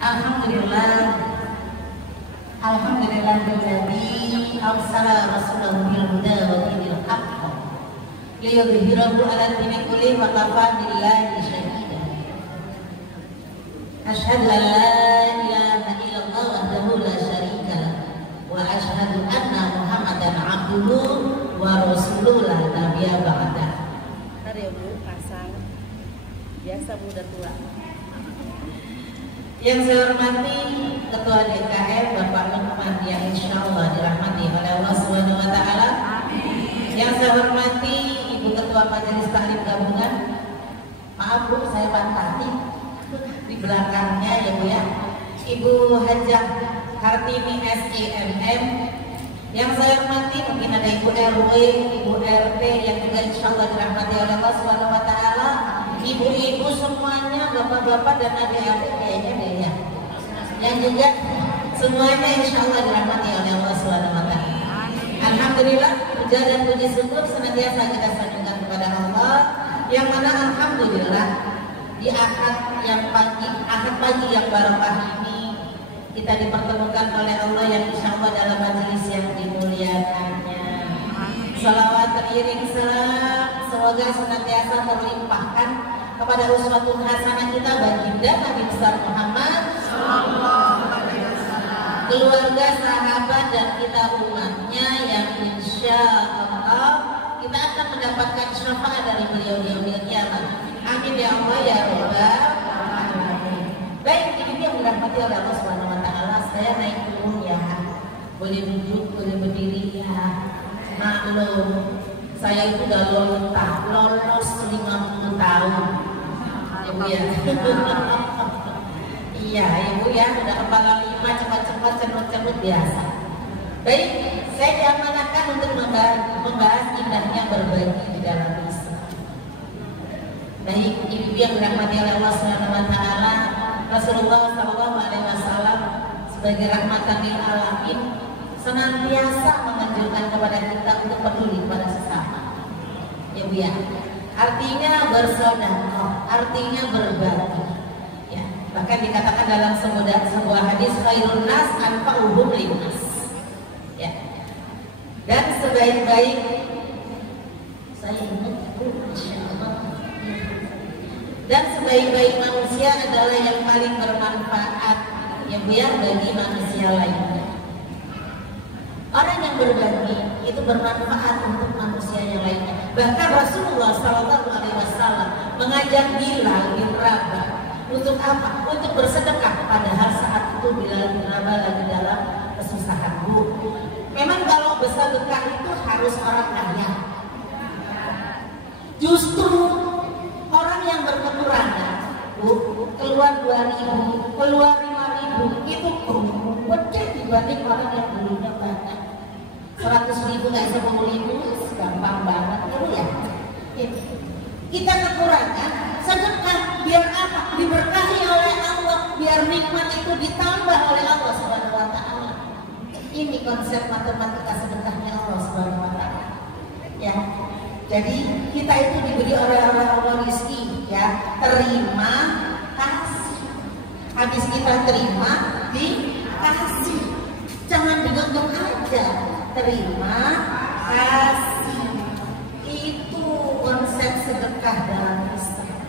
Alhamdulillah, alhamdulillahilladzi arsala rasulahu bil huda wa dinil haqq liyudhhirahu 'ala dini kullihi wa kafaa billahi shahida. Asyhadu an la ilaha illallah wahdahu la syarika lah wa asyhadu anna Muhammadan 'abduhu wa rasuluhu la nabiyya ba'da. Ntar ya Bu, pasang. Biasa muda tua. Yang saya hormati Ketua DKM Bapak Lukman yang insya Allah dirahmati oleh Allah Subhanahu Wa Taala. Yang saya hormati Ibu Ketua Majelis Taklim Gabungan. Maaf Bu, saya bantati di belakangnya ya Bu ya. Ibu Hajah Kartini SIMM. Yang saya hormati mungkin ada Ibu RW, Ibu RT yang juga insya Allah dirahmati oleh Allah Subhanahu Wa Taala. Ibu-ibu semuanya, bapak-bapak dan adik-adik kayaknya deh ya. Yang juga semuanya insya Allah dirahmati oleh Allah Subhanahu Wa Taala. Alhamdulillah, puja dan puji syukur senantiasa kita sanjungkan kepada Allah. Yang mana alhamdulillah di ahad pagi yang barokah ini kita dipertemukan oleh Allah yang insya Allah dalam majelis yang dimuliakannya. Salawat teriring salam semoga senantiasa terlimpahkan kepada uswatun hasanah kita baginda Nabi besar Muhammad, keluarga, sahabat dan kita umatnya yang insya Allah kita akan mendapatkan syafaat dari beliau di yaumil kiamat. Amin ya Allah ya Rabbal alamin. Baik, ini yang dirahmati oleh Allah Subhanahu Wa Taala. Saya naik turun ya, boleh duduk, boleh berdiri ya. Maklum, saya itu udah lolos 50 tahun ya Bu ya. Iya Ibu ya, udah kepala 5 cepat-cepat cenut-cenut biasa. Baik, saya diamanahkan untuk membahas indahnya berbagi di dalam Islam. Baik, Ibu yang dirahmati oleh Allah Subhanahu Wa Taala, Rasulullah SAW sebagai rahmatan lil alamin senantiasa menganjurkan kepada kita untuk peduli pada sesama. Ya Bu ya. Artinya bersedekah, artinya berbagi. Ya, bahkan dikatakan dalam sebuah hadis khairun nas anfa'uhum linnas. Ya. Dan sebaik-baik saya ingat itu insyaallah. Dan sebaik-baik manusia adalah yang paling bermanfaat ya Bu ya bagi manusia lainnya. Orang yang berbagi itu bermanfaat untuk manusia yang lainnya. Bahkan Rasulullah SAW mengajak Bilal bin Rabah untuk apa? Untuk bersedekah. Padahal saat itu Bilal bin Rabah lagi dalam kesusahan Bu. Memang kalau bersedekah itu harus orang kaya. Justru orang yang berkekurangan Bu, keluar 2.000, keluar 5.000 itu gede dibanding orang yang dulunya banyak. 100.000 kayak 10.000 gampang banget itu ya. Kita kekurangan sedekah biar apa? Diberkahi oleh Allah, biar nikmat itu ditambah oleh Allah Subhanahu Wa Taala. Ini konsep matematika sedekahnya Allah Subhanahu Wa Taala. Ya. Jadi kita itu diberi oleh Allah rezeki ya, terima kasih. Habis kita terima dikasih. Jangan digenggam aja. Terima kasih. Itu konsep sedekah dalam Islam.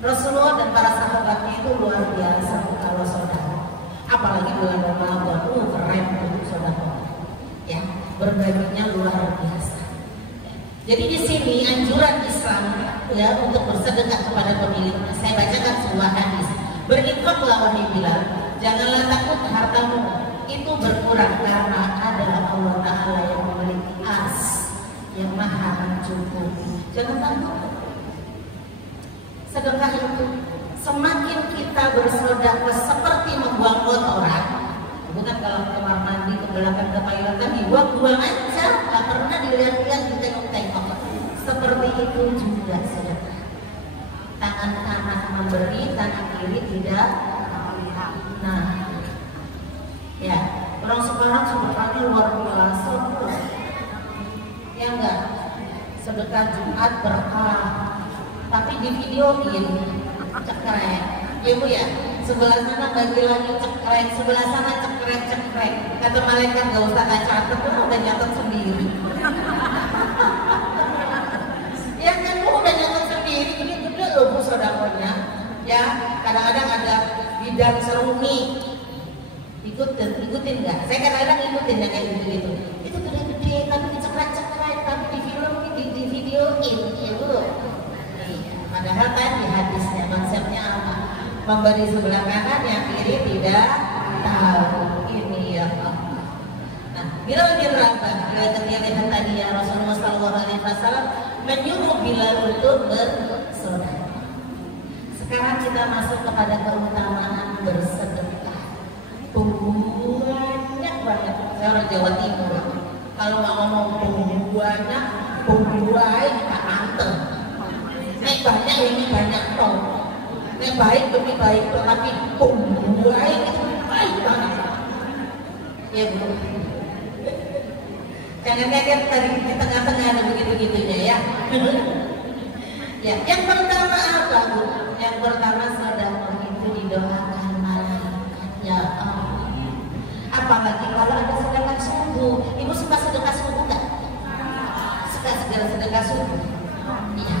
Rasulullah dan para sahabatnya itu luar biasa kalau saudara. Apalagi bulan Ramadan, keren untuk saudara. Ya, berbaginya luar biasa. Jadi di sini anjuran Islam ya untuk bersedekah kepada pemiliknya. Saya bacakan sebuah hadis. Berinfaklah wahai Bilal, janganlah takut hartamu itu berkurang karena ada Allah Ta'ala yang memiliki as yang maha mencukupi. Jangan takut. Sedekah itu semakin kita bersedekah seperti membuang kotoran. Bukan kalau kamar mandi ke belakang ke toilet kan dibuang-buang aja, nggak pernah dilihat-lihat ditengok-tengok. Seperti itu juga sedekah. Tangan kanan memberi, tangan kiri tidak melihat. Nah, ya, orang sekarang sedekahnya luar biasa. Ya enggak, sedekah Jumat berkah, tapi di videoin, keren. Ya Bu ya, sebelah sana bagi lagi cekrek, sebelah sana cekrek. Kata malaikat gak usah catat, udah nyatet sendiri. Ya kan udah nyatet sendiri, ini gede loh bu sodakonya. Ya kadang-kadang ada bidang seruni, ikutin nggak? Saya kadang-kadang ikutin yang kayak gitu. Itu gede-gede, tapi dicekrek, tapi di film di videoin, ya bu. Padahal tadi hadisnya konsepnya apa? Memberi sebelah kanan, yang kiri tidak tahu. Ini ya Allah. Nah, Bilal bin Rabah, ketika lihat tadi ya Rasulullah SAW menyuruh Bilal untuk bersedekah. Sekarang kita masuk kepada keutamaan bersedekah. Banyak banget. Saya orang Jawa Timur. Kalau mau ngomong banyak, kita anteng. Nek banyak ini banyak toh. Nek baik lebih baik toh, tapi baik itu baik banget. Ya bu. Jangan kaget tadi di tengah-tengah ada begitu-begitunya ya. Ya, yang pertama apa bu? Yang pertama sedekah itu didoakan malaikat. Ya Allah. Apalagi kalau ada sedekah subuh. Ibu suka sedekah subuh nggak? Suka segala sedekah subuh. Iya.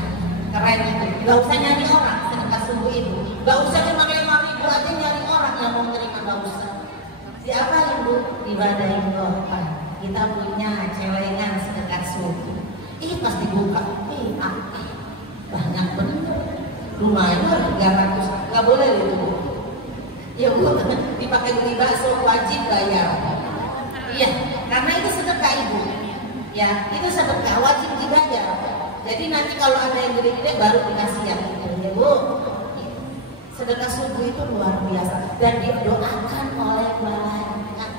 Keren itu, gak usah nyari orang sedekah subuh itu, gak usah 5.000 aja nyari orang yang mau terima, gak usah. Siapa ibu? Ibadahin korban. Kita punya celengan sedekah subuh. Ini pasti buka. Banyak bener. Lumayan 300, gak boleh itu. Ya bu, dipakai beli bakso wajib bayar. Iya, karena itu sedekah ibu. Ya, itu sedekah wajib dibayar. Jadi nanti kalau ada yang gede-gede baru dikasih yang itu, ya bu. Sedekah subuh itu luar biasa dan didoakan oleh malaikat.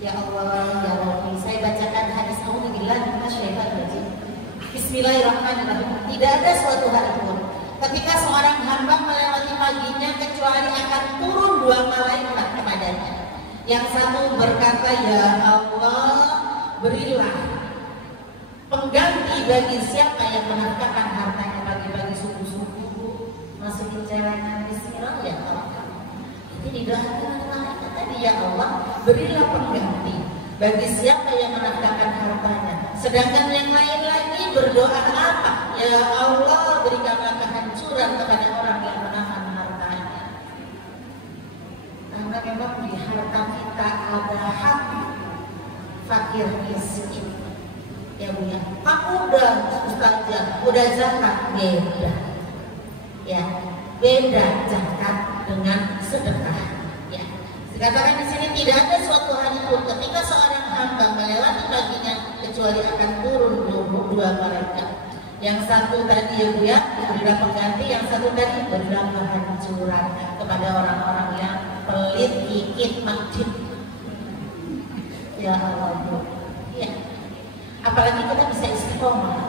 Ya Allah, ya Rabbi, saya bacakan hadis Alhamdulillah Bismillahirrahmanirrahim. Tidak ada suatu hari pun ketika seorang hamba melewati paginya kecuali akan turun 2 malaikat kepadanya. Yang satu berkata, ya Allah, berilah pengganti bagi siapa yang menafkahkan hartanya pagi-pagi subuh-subuh masukin celengan bismillah ya Allah. Itu didoakan malaikat tadi, ya Allah, berilah pengganti bagi siapa yang menafkahkan hartanya. Sedangkan yang lain lagi berdoa apa? Ya Allah, berikanlah kehancuran kepada orang yang menahan hartanya. Karena memang di harta kita ada hak fakir miskin. Ya bu ya, aku udah ustazah, udah zakat, beda. Ya, beda zakat dengan sedekah. Ya, dikatakan di sini tidak ada suatu hari pun ketika seorang hamba melewati paginya kecuali akan turun 2 malaikat. Yang satu tadi ya bu ya, berilah pengganti, yang satu tadi berilah kehancuran kepada orang-orang yang pelit, kikit, makjid. Ya Allah bu. Ya. Apalagi kita bisa istiqomah.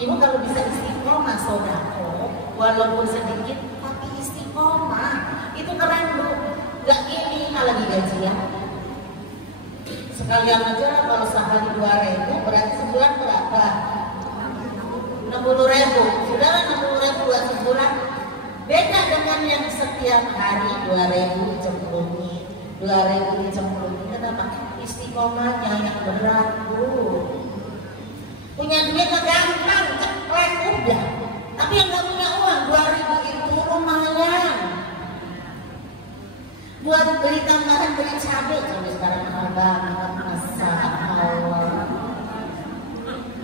Ibu kalau bisa istiqomah sodako, walaupun sedikit tapi istiqomah, itu keren bu. Gak gini lagi gajian. Sekalian aja kalau sehari 2.000 berarti sebulan berapa? 60.000. Sudah 60.000 buat sebulan. Beda dengan yang setiap hari 2.000 dicemplungin, 2.000 dicemplungin. Kenapa? Istiqomahnya yang berat bu. Punya duit gampang, ceklek udah. Tapi yang gak punya uang 2.000 itu lumayan. Buat beli tambahan, beli cabai sekarang mahal banget, masa Allah.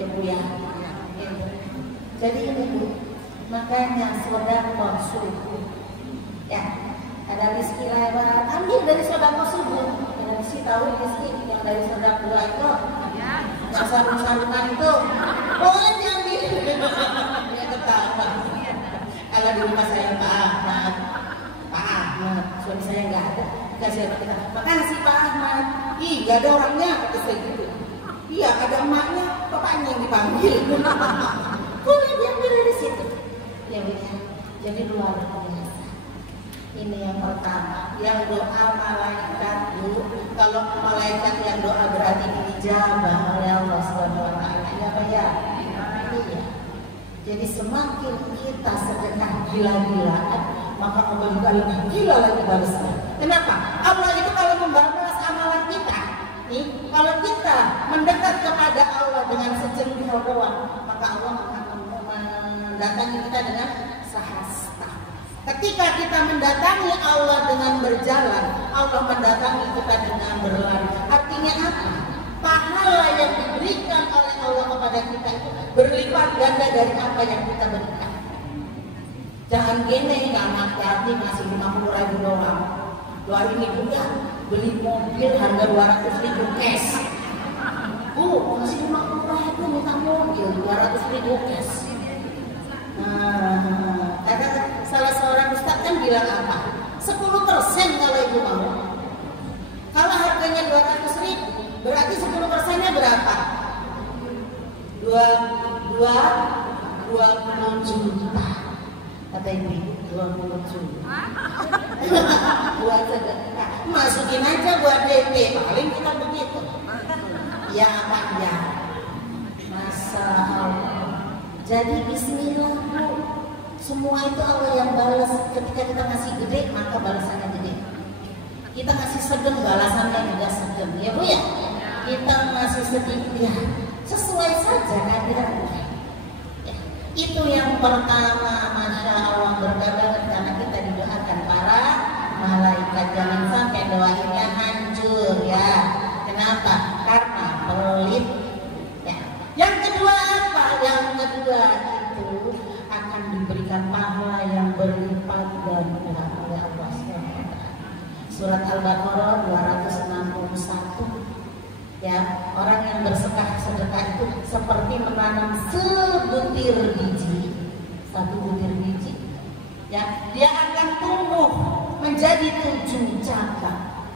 Ya bu ya. Jadi ini bu, makanya sedekah subuh. Ya, ada rezeki lewat, ambil dari sedekah subuh. Yang mesti tahu rezeki yang dari sedekah itu. Yang sarung-sarungan itu boleh diambil. Dia ketawa. Kalau di rumah saya Pak Ahmad, suami saya nggak ada. Kasih kita, makasih Pak Ahmad. Ih, nggak ada orangnya, kata saya gitu. Iya, ada emaknya, bapaknya yang dipanggil. Boleh diambil dari situ. Ya benar. Jadi luar biasa. Ini yang pertama, yang doa malaikat bu. Kalau malaikat yang doa berarti dijabah oleh Allah Subhanahu wa taala. Ya apa ya? Iya. Jadi semakin kita sedekah gila-gilaan, maka Allah juga lebih gila lagi balasnya. Kenapa? Allah itu kalau membalas amalan kita, nih, kalau kita mendekat kepada Allah dengan sejengkal doang, maka Allah akan mendatangi kita dengan sahasta. Ketika kita mendatangi Allah dengan berjalan, Allah mendatangi kita dengan berlari. Artinya apa? Pahala yang diberikan oleh Allah kepada kita itu berlipat ganda dari apa yang kita berikan. Jangan gini, nggak hati masih 50.000 doang. Doa ini juga beli mobil harga 200.000 cash. Masih 50.000 minta mobil 200.000 cash. Ada salah seorang ustaz kan bilang apa? 10% kalau ibu mau. Kalau harganya 200.000, berarti 10%-nya berapa? 20 juta. Kata ibu, 20 juta. Buat sedekah. Masukin aja buat DP, paling kita begitu. Ya Pak, ya. Masa Allah. Jadi bismillah Bu. Semua itu Allah yang balas. Ketika kita ngasih gede, maka balasannya gede. Kita ngasih sedang, balasannya juga sedang. Ya Bu ya? Kita ngasih sedikit, ya sesuai saja kan kita. Ya. Itu yang pertama, Masya Allah, berkata karena kita didoakan para malaikat. Jangan sampai doanya hancur ya. Kenapa? Karena pelit. Ya. Yang kedua apa? Yang kedua itu akan diberikan pahala yang berlipat ganda oleh Allah SWT. Surat Al-Baqarah 261. Ya, orang yang bersedekah itu seperti menanam sebutir biji, satu butir biji. Ya, dia akan tumbuh menjadi 7 cabang.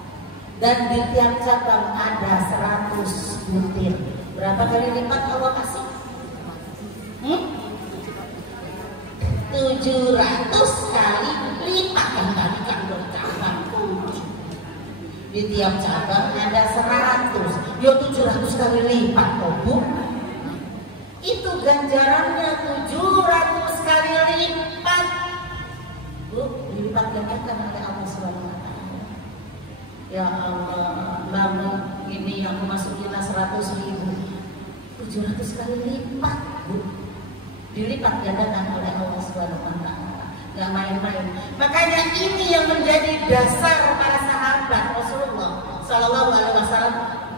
Dan di tiap cabang ada 100 butir. Berapa kali lipat Allah kasih? 700 kali lipat, kembalikan bercabang 7. Di tiap cabang ada 100. Ya 700 kali lipat kok Bu. Itu ganjarannya 700 kali lipat. Bu, dilipat gandakan oleh Allah SWT. Ya Allah, lama ini yang masukin 100.000. 700 kali lipat Bu. Dilipat gandakan oleh Allah SWT. Gak main-main. Makanya ini yang menjadi dasar para sahabat Rasulullah Sallallahu Alaihi Wasallam.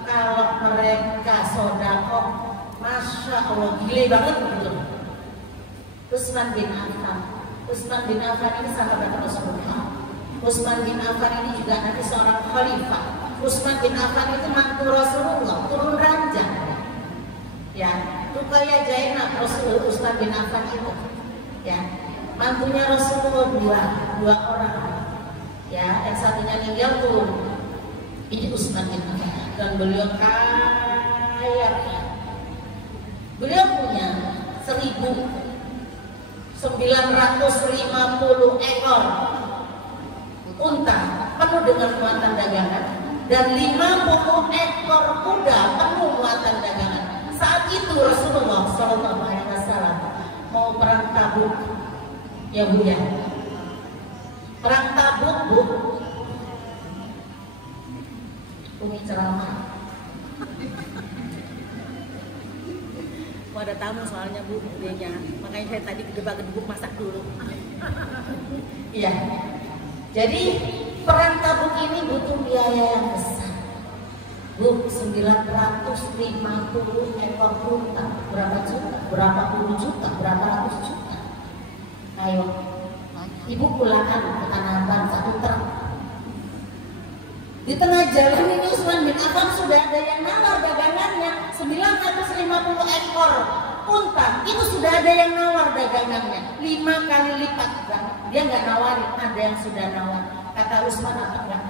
Kalau mereka sodako, Masya Allah, gile banget begitu. Utsman bin Affan. Utsman bin Affan ini sahabat Rasulullah. Utsman bin Affan ini juga nanti seorang khalifah. Utsman bin Affan itu mantu Rasulullah, turun ranjang. Ya, Ruqayyah Zainab Rasulullah Utsman bin Affan itu. Ya, mantunya Rasulullah dua orang. Ya, yang satunya meninggal tuh. Ini Utsman bin Affan dan beliau kaya. Beliau punya 1.950 ekor unta penuh dengan muatan dagangan dan 50 ekor kuda penuh muatan dagangan. Saat itu Rasulullah Sallallahu Alaihi Wasallam mau perang Tabuk, ya Bu ya. Perang Tabuk Bu. Umi ceramah. Ada tamu soalnya Bu, idenya. Makanya saya tadi gedebak-gedebuk masak dulu. Iya. Jadi perang Tabuk ini butuh biaya yang besar. Bu, 950 ekor unta. Berapa juta? Berapa puluh juta? Berapa ratus juta? Ayo. Ibu pulangan ke Tanah Abang 1 truk. Di tengah jalan ini Utsman bin Affan sudah ada yang nawar dagangannya 950 ekor unta. Itu sudah ada yang nawar dagangannya 5 kali lipat. Dia nggak nawarin, ada yang sudah nawar. Kata Utsman apa enggak?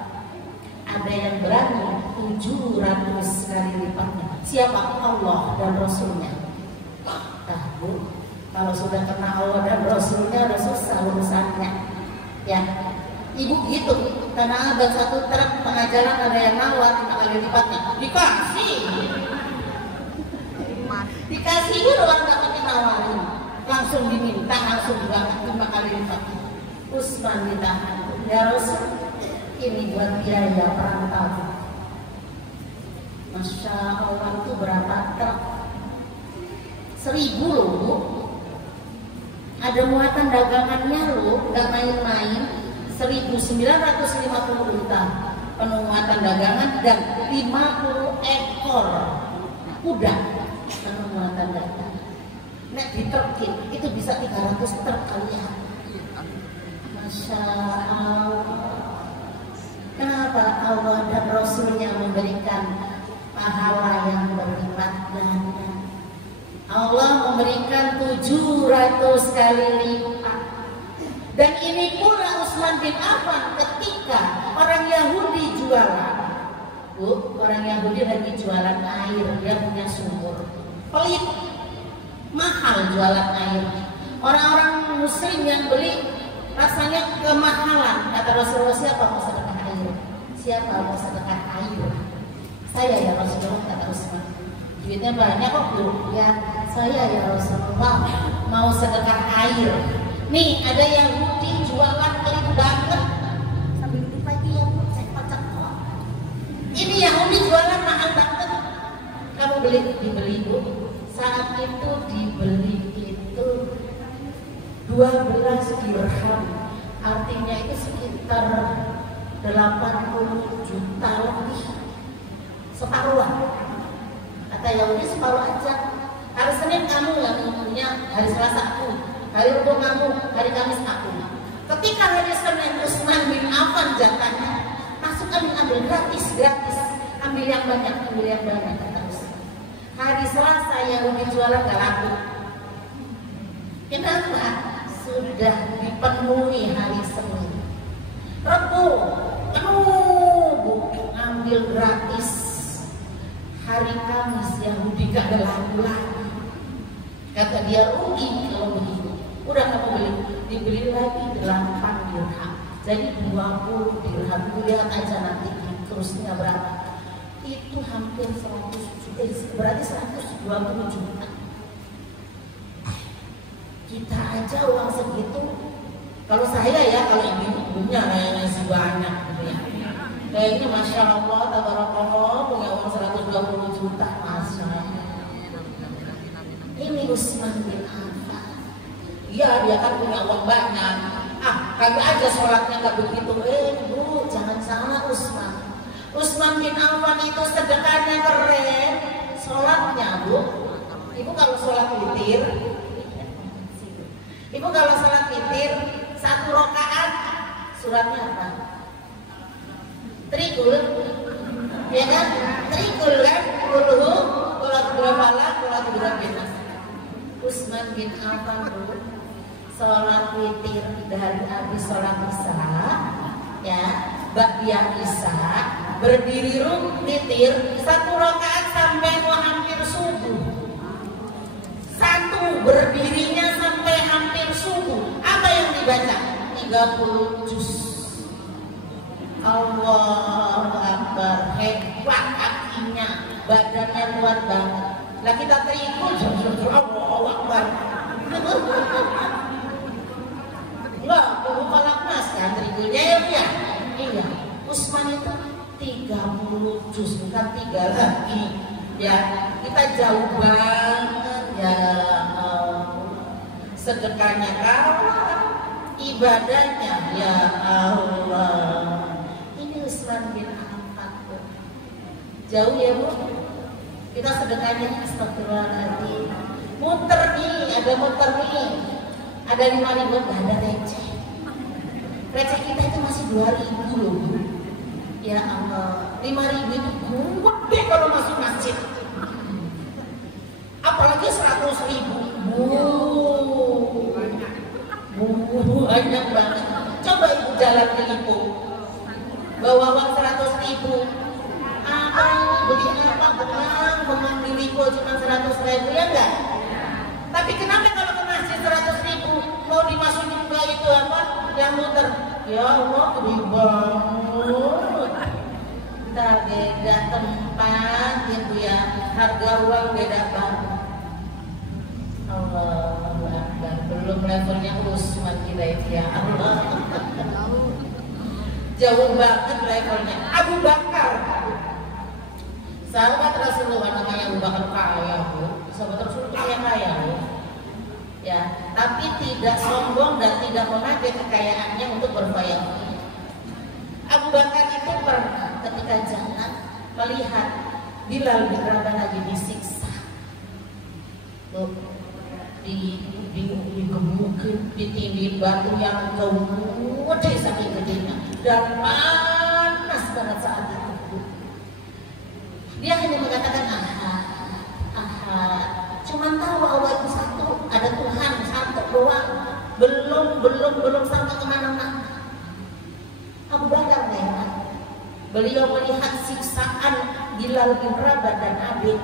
Ada yang berani 700 kali lipatnya. Siapa? Allah dan Rasulnya. Nah Bu, kalau sudah kena Allah dan Rasulnya udah susah urusannya. Ya, Ibu gitu, karena ada 1 truk tengah jalan ada yang nawar 5 kali lipatnya, dikasih dulu orang nggak pakai nawarin, langsung diminta, langsung juga 5 kali lipatnya. Utsman ditahan. Ya Rasul, ini buat biaya perantau. Masya Allah, itu berapa truk? 1000 loh Bu. Ada muatan dagangannya loh, nggak main-main. 1950 unta penuh muatan dagangan dan 50 ekor kuda penuh muatan dagangan. Nek diterkin itu bisa 300 truk kali ya. Masya Allah. Kenapa Allah dan Rasulnya memberikan pahala yang berlipat ganda? Allah memberikan 700 kali lipat. Dan ini pula Utsman bin Affan ketika orang Yahudi jualan. Bu, orang Yahudi lagi jualan air, dia punya sumur. Pelit, mahal jualan air. Orang-orang Muslim yang beli rasanya kemahalan. Kata Rasulullah, siapa mau sedekah air? Siapa mau sedekah air? Saya ya Rasulullah, kata Utsman. Duitnya banyak kok Bu. Ya, saya ya Rasulullah mau sedekah air. Nih ada Yahudi jualan pelit banget. Sambil itu pagi ya Bu, saya kocak kok. Ini Yahudi jualan mahal banget. Kamu dibeli Bu. Saat itu dibeli itu 12 dirham. Artinya itu sekitar 80 juta lebih. Separuhan. Kata Yahudi separuh aja. Hari Senin kamu yang punya, hari Selasa aku, hari Rabu kamu, hari Kamis aku. Ketika hari Senin Utsman bin Affan jatahnya, masuk ambil gratis. Ambil yang banyak, kata Utsman. Hari Selasa Yahudi jualan gak laku. Kenapa? Sudah dipenuhi hari Senin. Rabu penuh, ambil gratis. Hari Kamis Yahudi gak ada laku lagi. Kata dia rugi kalau begitu. Udah kamu dibeli lagi 8 dirham. Jadi 20 dirham. Lihat aja nanti terusnya berapa. Itu hampir 100 juta. Berarti 120 juta. Kita aja uang segitu. Kalau saya ya, kalau ibu-ibunya kayaknya sih banyak gitu ya. Kayaknya Masya Allah, tabarakallah, punya uang 120 juta. Masya Allah. Ini Utsman bin Affan. Iya, dia kan punya uang banyak. Kagak aja sholatnya gak begitu. Bu, jangan salah Utsman. Utsman bin Affan itu sedekahnya keren. Sholatnya Bu. Ibu kalau sholat witir, satu rakaat suratnya apa? Trikul, ya kan? Trikul kan? Kulhu, kolat berapala, kolat berapina. Utsman bin Affan Bu, sholat witir dari habis sholat isya, ya, ba'diyah isya, berdiri witir, satu rakaat sampai mau hampir subuh. Satu berdirinya sampai hampir subuh. Apa yang dibaca? 30 juz. Allahu Akbar, hebat kakinya, badannya kuat banget. Lah kita terikut, Allahu Akbar. Enggak, kudu falaknas kan terikulnya ya. Iya, Utsman itu 30 juz, bukan 3 lagi. Ya, kita jauh banget ya. Sedekahnya kalah, ibadahnya ya Allah. Utsman bin Affan jauh ya Bu. Kita sedekahnya astagfirullahaladzim. Muter nih, ada 5.000, gak ada receh. Receh kita itu masih 2.000 loh Bu. Ya Allah, 5.000 itu gede kalau masuk masjid. Apalagi 100.000. Banyak banget. Coba Ibu jalan ke Lipo, bawa uang 100.000. Apa ini? Beli apa? Bengang di Lipo cuma 100.000 ya enggak? Tapi kenapa kalau ke masjid 100.000 mau dimasukin ke itu apa? Yang muter. Ya Allah, gede banget. Kita beda tempat Ibu ya. Harga uang beda banget. Allah, belum levelnya Utsman kita itu ya Allah. jauh banget levelnya. Abu Bakar, sahabat Rasulullah, namanya Abu Bakar, kaya bu, sahabat Rasulullah kaya bu, ya, tapi tidak sombong dan tidak memakai kekayaannya untuk berfoya-foya. Abu Bakar itu pernah ketika jalan melihat Bilal bin Rabah lagi disiksa, digebukin, ditindih batu yang gede saking gedenya dan panas banget saat itu. Dia hanya mengatakan cuman tahu Allah itu satu, ada Tuhan satu doang, belum sampai kemana-mana. Abu Bakar memang beliau melihat siksaan Bilal bin Rabah dan Abid.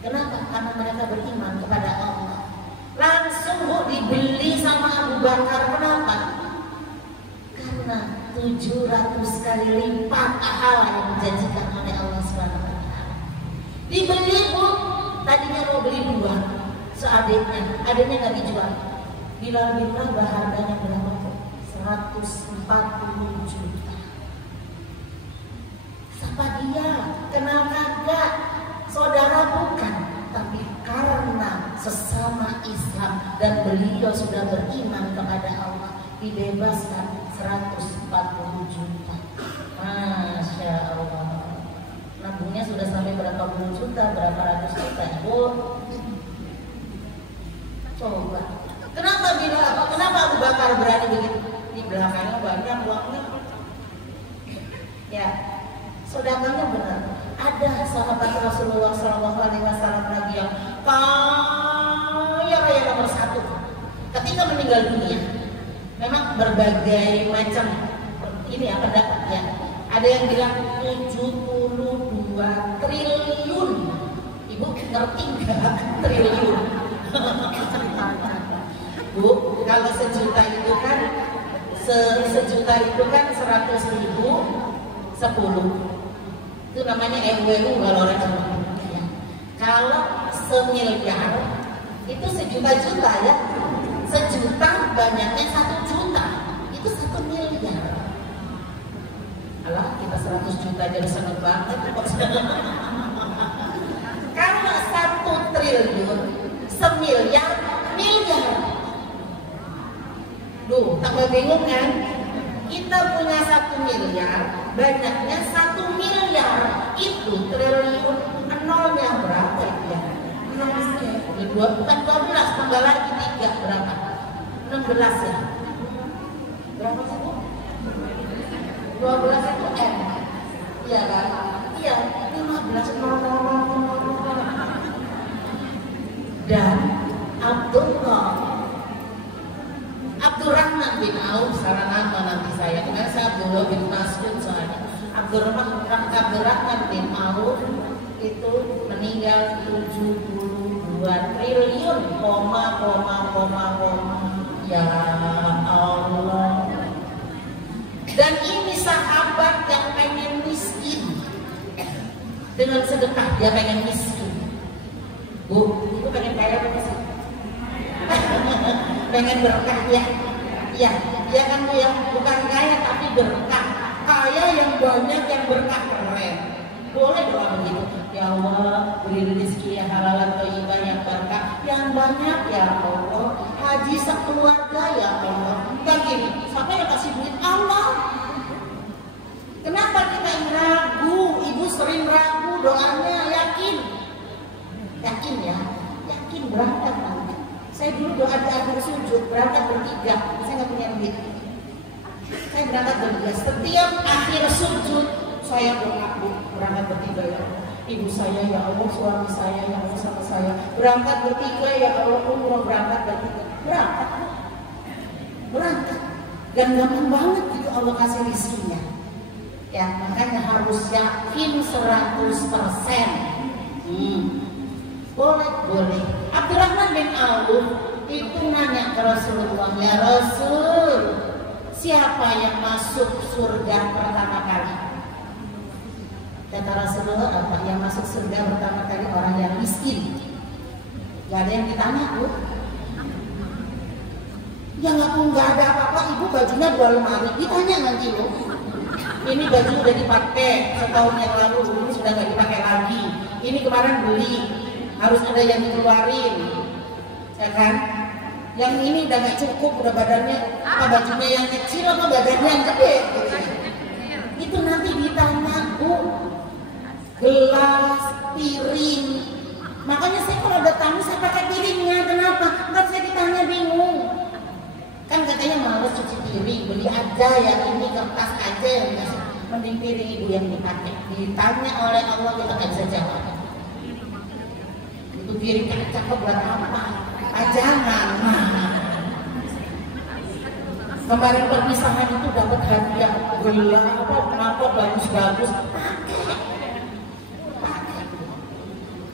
Kenapa? Karena mereka beriman kepada Allah. Langsung dibeli sama Abu Bakar. Kenapa? Karena 700 kali lipat pahala yang dijanjikan oleh Allah SWT. Dibeli bu, tadinya mau beli 2 seadiknya, adiknya nggak dijual. Bilal bin Rabah harganya berapa bu? 140 juta. Siapa dia? Kenal kagak? Saudara bukan, tapi karena sesama Islam dan beliau sudah beriman kepada Allah, dibebaskan 140 juta. Masya Allah. Nabungnya sudah sampai berapa puluh juta, berapa ratus juta, bu. Coba. Kenapa Abu Bakar berani begitu? Di belakangnya banyak uangnya. Ya, saudaranya benar. Ada sahabat Rasulullah SAW lagi yang kaya raya nomor 1. Ketika meninggal dunia, memang berbagai macam ini apa pendapat ya. Ada yang bilang 72 triliun. Ibu ngerti nggak triliun? Bu, kalau sejuta itu kan sejuta itu kan 100.000 10. Itu namanya EWU kalau orang Jawa. Ya. Kalau semiliar itu sejuta-juta ya. Sejuta banyaknya 1 juta. Itu 1 miliar. Alah, kita 100 juta jadi seneng banget. Kalau 1 triliun, semiliar, miliar. Duh, tambah bingung kan? Kita punya 1 miliar, banyaknya 1 miliar. Itu triliun, nolnya berapa ya? 12, tambah lagi 3 berapa? 16 ya? Berapa sih bu? 12 itu M. Iya kan? Iya, 15 dan Abdurrahman bin Auf, salah nama nanti saya, karena saya Abdullah bin Mas'ud soalnya. Abdurrahman bin Auf itu meninggal 72 triliun, ya Allah. Dan ini sahabat yang pengen miskin, dengan sedekah dia pengen miskin. Bu, itu pengen kaya apa sih? Pengen berkah ya? Iya, dia kan bu ya, bukan kaya tapi berkah. Kaya yang banyak, yang berkah, keren. Boleh doa begitu. Ya Allah, beri rezeki yang halal dan thayyibah, yang berkah, yang banyak ya Allah. Haji sekeluarga ya Allah. Kan gini, siapa yang kasih duit? Allah. Kenapa kita ragu? Ibu sering ragu doanya, yakin ya, yakin berangkat nanti. Saya dulu doa di akhir sujud, berangkat bertiga, saya nggak punya duit. Saya berangkat bertiga, setiap akhir sujud saya doa berangkat bertiga ya Allah. Ibu saya ya Allah, suami saya ya Allah, sama saya berangkat bertiga ya Allah, umroh berangkat bertiga, berangkat. Dan gampang banget gitu Allah kasih rizkinya. Ya, makanya harus yakin 100%. Boleh. Abdurrahman bin Auf itu nanya ke Rasulullah, ya Rasul, siapa yang masuk surga pertama kali? Kata Rasulullah apa? Yang masuk surga pertama kali orang yang miskin. Gak ada yang ditanya bu. Ya nggak ada apa-apa, ibu bajunya 2 lemari. Ditanya nanti loh, ini baju udah dipakai setahun yang lalu, ini sudah nggak dipakai lagi. Ini kemarin beli, harus ada yang dikeluarin, ya kan? Yang ini udah nggak cukup, udah badannya, apa bajunya yang kecil apa badannya yang gede? Gitu. Itu nanti ditanya, Bu, gelas, piring. Makanya saya kalau ada tamu saya pakai piringnya, kenapa? Nggak saya ditanya bingung. Kan katanya malas cuci piring, beli aja yang ini kertas aja yang dikasih. Mending piring ibu yang dipakai. Ditanya oleh Allah kita nggak bisa jawab. Itu piring kaca buat apa? Jangan. Kemarin perpisahan itu dapat hadiah gelas apa kenapa bagus-bagus. Pakai.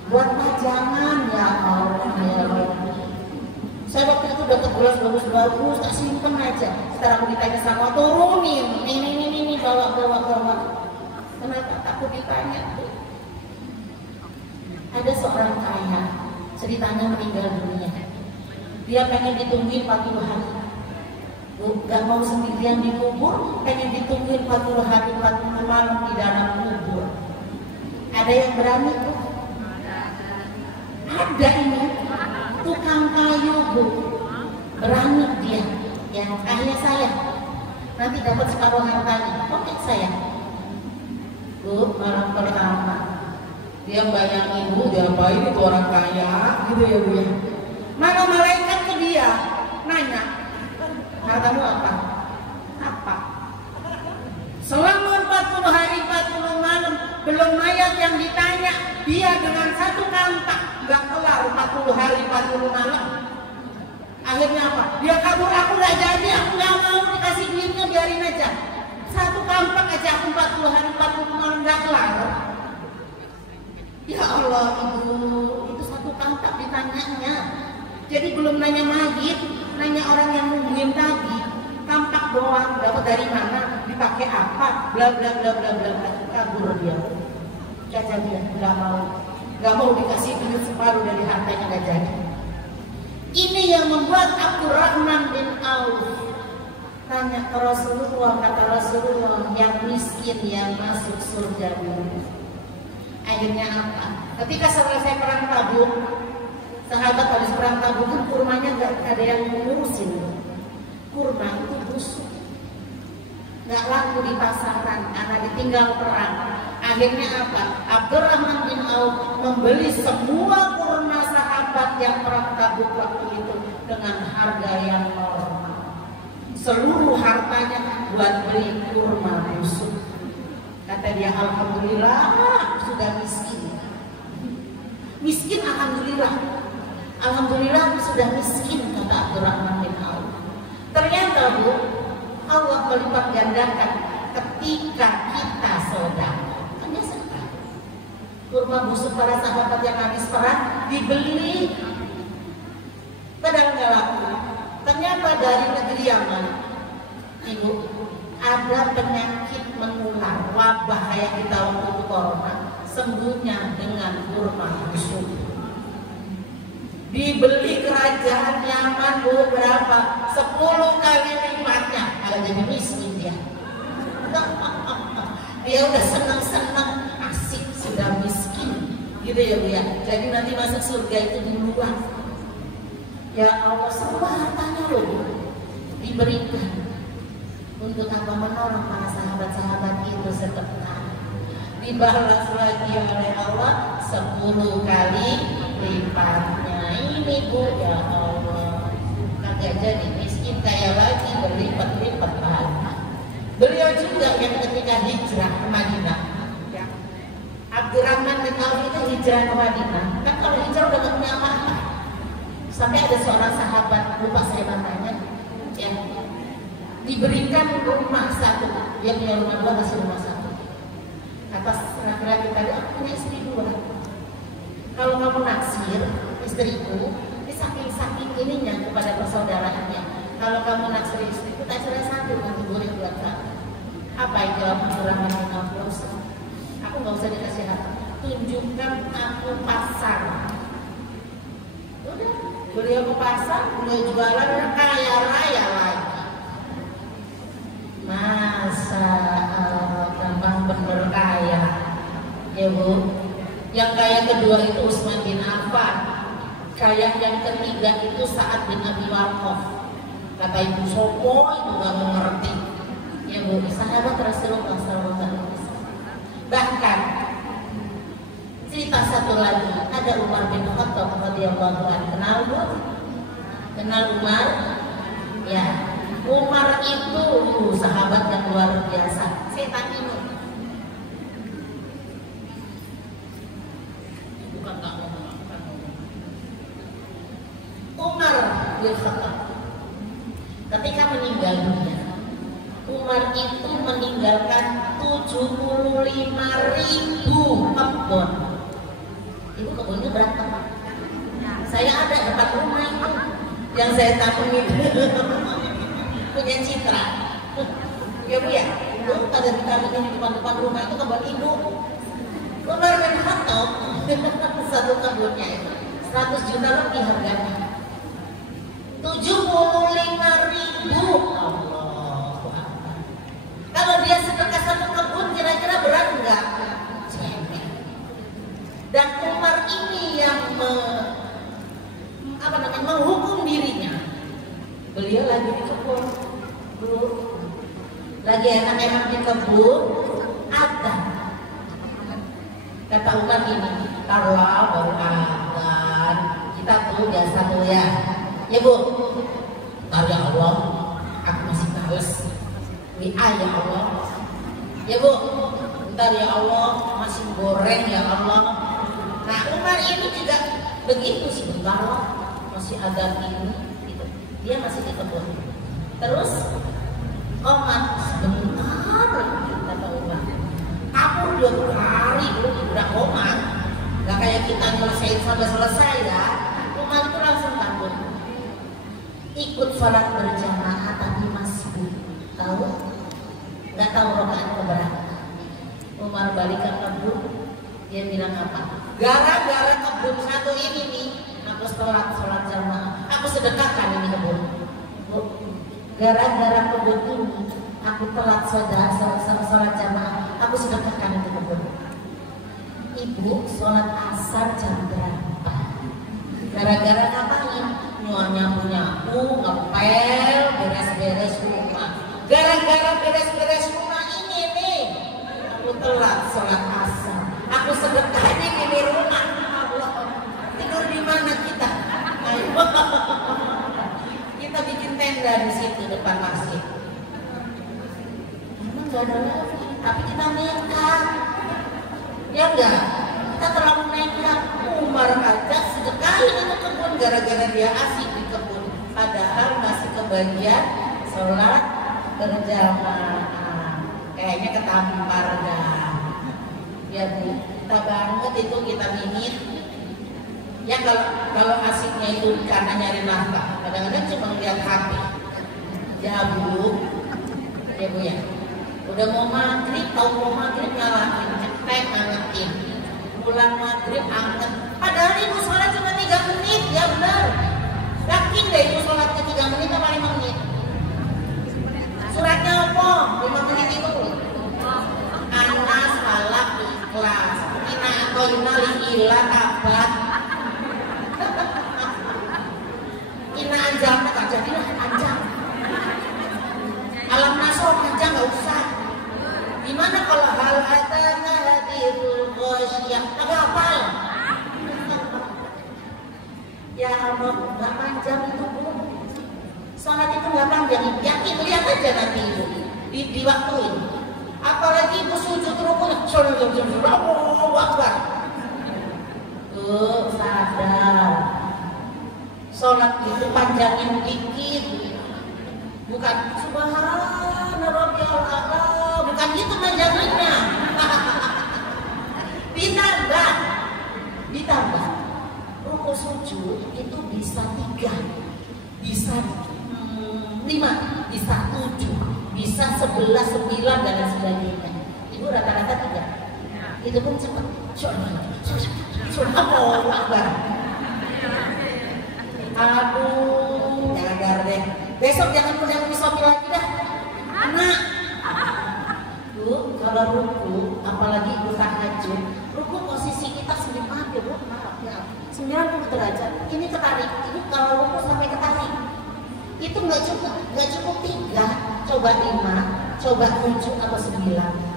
Buat pajangan ya Allah ya Allah. Saya waktu itu dapat gelas bagus-bagus, tak simpen aja. Setelah aku ditanya sama turunin, ini bawa. Kenapa takut ditanya? Ada seorang kaya, ceritanya meninggal dunia. Dia pengen ditungguin 40 hari. Gak mau sendirian dikubur, pengen ditungguin 40 hari, 40 malam di dalam kubur. Ada yang berani tuh? Ada ini. Tukang kayu, Bu, berani dia, yang kaya saya, nanti dapat separuh hartanya. Oke saya, Bu, malam pertama dia bayangin, Bu, diapain itu orang kaya, gitu ya Bu ya. Mana malaikat ke dia, nanya, hartamu apa? Apa? Selama 40 hari 40 malam belum mayat yang ditanya, dia dengan satu kampak nggak kelar 40 hari 40 malam. Akhirnya apa? Dia kabur, aku nggak jadi, aku nggak mau dikasih duitnya, biarin aja. Satu kampak aja aku 40 hari 40 malam nggak kelar. Ya Allah Ibu, itu satu kampak ditanyanya. Jadi belum nanya mayit, nanya orang yang nungguin tadi. Kampak doang, dapat dari mana, dipakai apa, bla bla bla bla bla, kabur dia. Caca dia nggak mau dikasih duit separuh dari hartanya, nggak jadi. Ini yang membuat Abdurrahman bin Auf tanya ke Rasulullah, kata Rasulullah, yang miskin yang masuk surga dulu. Akhirnya apa? Ketika selesai perang Tabuk, sahabat habis perang Tabuk kan kurmanya nggak ada yang ngurusin. Kurma itu busuk, nggak laku di pasaran karena ditinggal perang. Akhirnya apa? Abdurrahman bin Auf membeli semua kurma sahabat yang perang Tabuk waktu itu dengan harga yang normal. Seluruh hartanya buat beli kurma busuk. Kata dia, alhamdulillah sudah miskin. Miskin alhamdulillah. Alhamdulillah sudah miskin, kata Abdurrahman bin Auf. Ternyata Bu, Allah melipat gandakan ketika kita sedekah. Hanya sedekah. Kurma busuk para sahabat yang habis perang dibeli, padahal nggak laku. Ternyata dari negeri Yaman, Ibu, ada penyakit menular, wabah yang kita waktu itu corona, sembuhnya dengan kurma busuk. Dibeli kerajaan Yaman berapa? 10 kali lipatnya. Kalau jadi miskin dia. Dia udah senang-senang, asik sudah miskin, gitu ya Bu ya. Jadi nanti masuk surga itu duluan. Ya Allah, semua hartanya loh diberikan untuk apa? Menolong para sahabat-sahabat itu sedekah. Dibalas lagi oleh Allah 10 kali lipatnya. Ini Bu, ya Allah, kagak jadi miskin kaya lagi, berlipat-lipat pahala. Beliau juga yang ketika hijrah ke Madinah, ya. Abdurrahman bin Auf itu hijrah ke Madinah. Kan kalau hijrah udah gak punya apa-apa. Sampai ada seorang sahabat, lupa saya namanya, ya, diberikan rumah satu. Dia punya rumah 2, kasih rumah 1. Atas laki-laki tadi, aku punya istri 2. Kalau kamu naksir istriku, ini saking ininya kepada persaudaraannya. Kalau kamu naksir istriku, tak cerai 1, nanti boleh buat kamu. Apa itu Abdurrahman bin Auf? Aku nggak usah dikasih harta. Tunjukkan aku pasar. Udah, beliau ke pasar, beliau jualan, kaya raya Yang kayak kedua itu Utsman bin Affan. Kayak yang ketiga itu Sa'ad bin Abi Waqqas. Kata ibu sopo itu gak mengerti. Ya bu, sahabat Rasulullah SAW. Bahkan cerita satu lagi, ada Umar bin Khattab radhiyallahu anhu. Kenal bu? Kenal Umar? Ya, Umar itu sahabat yang luar biasa. Saya tanya bu, bukan tak ngomong. Umar bin Khattab ketika meninggal dunia, Umar itu meninggalkan 75.000 kebun. Ibu kebunnya berapa? Saya ada dekat rumah itu yang saya tabungin punya Citra. Ya bu ya, itu pada ditabungin di depan rumah itu kebun ibu. Umar bin Khattab satu kebunnya itu 100 juta lebih harganya. 75.000. Kalau dia sedekah satu kebun kira-kira berat enggak? Dan Umar ini yang menghukum dirinya. Beliau lagi di kebun, lagi enak-enak di kebun, ada. Kata Umar ini, kalau baru akan kita tuh biasa tuh ya. Ya bu, ya Allah, aku masih males. WA ya Allah. Ya bu, bentar ya Allah, masih goreng ya Allah. Nah Umar ini juga begitu sebentar, masih agak ini, gitu. Dia masih di kebun. Terus Umar sebentar, kata Umar. Aku 2 hari udah Umar, gak kayak kita nyelesain sampai selesai ya. Umar itu langsung kabur. Ikut sholat berjamaah tapi masih tahu, nggak tahu rokaat keberapa. Umar balik ke kebun, dia bilang apa? Gara-gara kebun satu ini nih, aku sholat jamaah, aku sedekahkan ini kebun. Gara-gara kebun ini, aku telat sholat jamaah, aku sedekahkan itu kebun. Ibu sholat asar jam berapa? Gara-gara ngapain? Nyapu-nyapu, ngepel, beres-beres rumah. Gara-gara beres-beres rumah ini nih, aku telat sholat asar. Aku sedekahin ini rumah. Allah, tidur di mana kita? Kita bikin tenda di situ depan masjid. Emang gak ada lagi, tapi kita nekat. Ya enggak? Kita terlalu nekat. Umar aja sedekahin itu kebun gara-gara dia asik di kebun. Padahal masih kebagian sholat berjamaah. Kayaknya ketampar dah. Ya bu, kita banget itu kita minit. Ya kalau asiknya itu karena nyari nafkah. Kadang-kadang cuma lihat HP. Ya bu, ya bu ya. Udah mau maghrib, tahu mau maghrib nyalain, cetek ngangetin. Pulang maghrib angkat. Padahal ibu sholat cuma 3 menit, ya benar. Yakin deh ibu sholatnya 3 menit apa 5 menit? Suratnya apa? 5 menit itu. Anas, Falak, Ikhlas. Ina atau ina lihila kabat. Ina anjang, tak jadi lah anjang. Alam nasor anjang nggak usah. Gimana kalau hal adana hadirul ghasyiyah? Agak hafal. Ya Allah, nggak panjang itu bu. Sholat itu nggak panjang. Yakin lihat aja nanti ibu di waktu ini. Apalagi ibu sujud rukun, Allahu Akbar. Tuh sadar. Sholat itu panjangin dikit. Bukan subhana rabbiyal a'la, bukan gitu panjangannya. Ditambah ruku sujud itu bisa 3, bisa 5, bisa 7, bisa 11, 9 dan lain sebagainya. Ibu rata-rata 3. Itu pun cepat. Allahu Akbar. Aduh, nyadar deh. Besok jangan punya suami lagi dah. Anak. Bu, kalau ruku, apalagi ibu tahajud, Ruku posisi kita sendiri maaf ya Bu, maaf ya. 90 derajat. Ini ketarik. Ini kalau ruku sampai ketarik. Itu nggak cukup 3. Coba 5, coba 7 atau 9.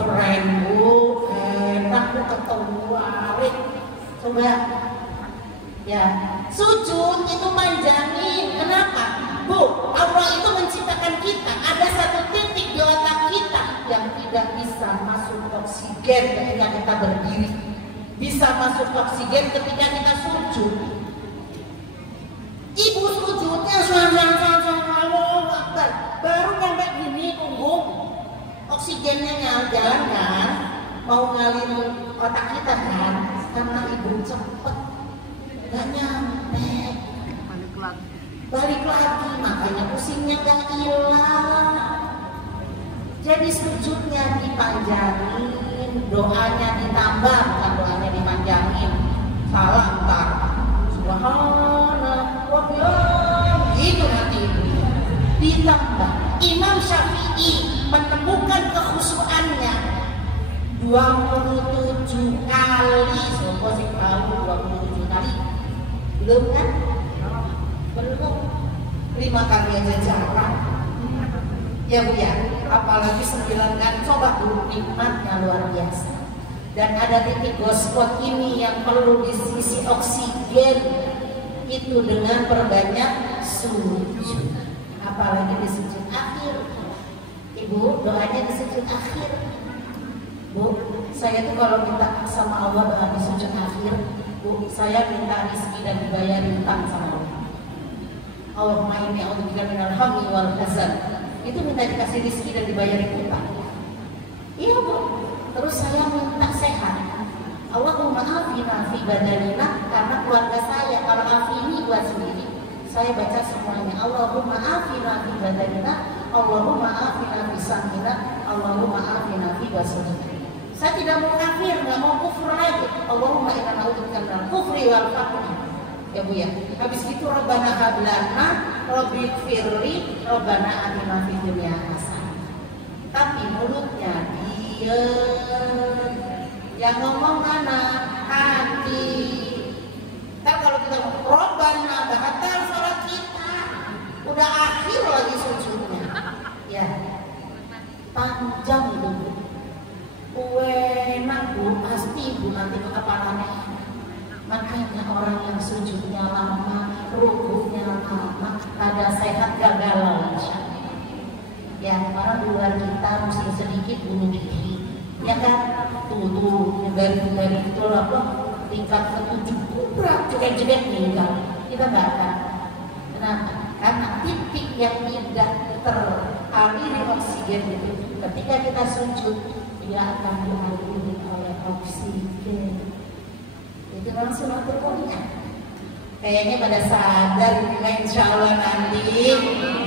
Keren Bu, enak Bu ketuarik. Coba ya, sujud itu panjangin. Kenapa? Bu, Allah itu menciptakan kita. Ada satu titik di otak kita yang tidak bisa masuk oksigen ketika kita berdiri. Bisa masuk oksigen ketika kita sujud. Ibu sujudnya Allahu Akbar. Baru sampai gini punggung. Oksigennya jalan kan? Mau ngalir otak kita kan? Karena ibu cepet. Gak nyampe. Balik lagi, makanya pusingnya gak hilang. Jadi sujudnya dipanjangin, doanya ditambah, bukan doanya dipanjangin. Salah ntar. Subhanallah wa bihamdihi, gitu nanti ditambah. Imam Syafi'i menemukan kekhusyuannya 27 kali. Sopo sih tahu 27 kali? Belum kan? Belum. 5 kali aja jarang. Ya Bu ya, apalagi 9 kali. Coba dulu, nikmatnya luar biasa. Dan ada titik gospot ini yang perlu diisi oksigen itu dengan perbanyak sujud. Apalagi di sujud akhir. Ibu, doanya di sujud akhir. Bu, saya tuh kalau minta sama Allah doa di sujud akhir, Bu, saya minta rezeki dan dibayar utang sama Allah. Allahumma inni a'udzubika minal hammi wal hazan. Itu minta dikasih rezeki dan dibayar utang. Iya Bu. Terus saya minta sehat. Allahumma afina fi badanina, karena keluarga saya. Kalau afi ini buat sendiri, saya baca semuanya. Allahumma afina fi badanina, Allahumma afina fi samina, Allahumma afina fi badanina. Saya tidak mau kafir, nggak mau kufur lagi. Allahumma inna na'udzubika minal kufri wal faqri. Ya Bu ya. Habis itu Rabbana hab lana, Rabbighfirli, Rabbana atina fid dunya hasanah. Tapi mulutnya diam. Yang ngomong mana? Hati. Ntar kalau kita ngomong Rabbana, batal sholat kita. Udah akhir lagi sujudnya. Ya. Panjang itu Bu. Enak Bu, pasti Bu nanti ke kepalanya. Makanya orang yang sujudnya lama, rukunya lama, pada sehat gagal insya Allah. Ya, karena di luar kita mesti sedikit bunuh diri. Ya kan? Tuh, dari itu apa? Tingkat ke-7 berat, jelek-jelek meninggal. Kita nggak akan. Kenapa? Karena titik yang tidak teraliri oksigen itu, ketika kita sujud, dia akan dialiri oleh oksigen. Itu langsung terpunya. Kayaknya pada sadar insya Allah nanti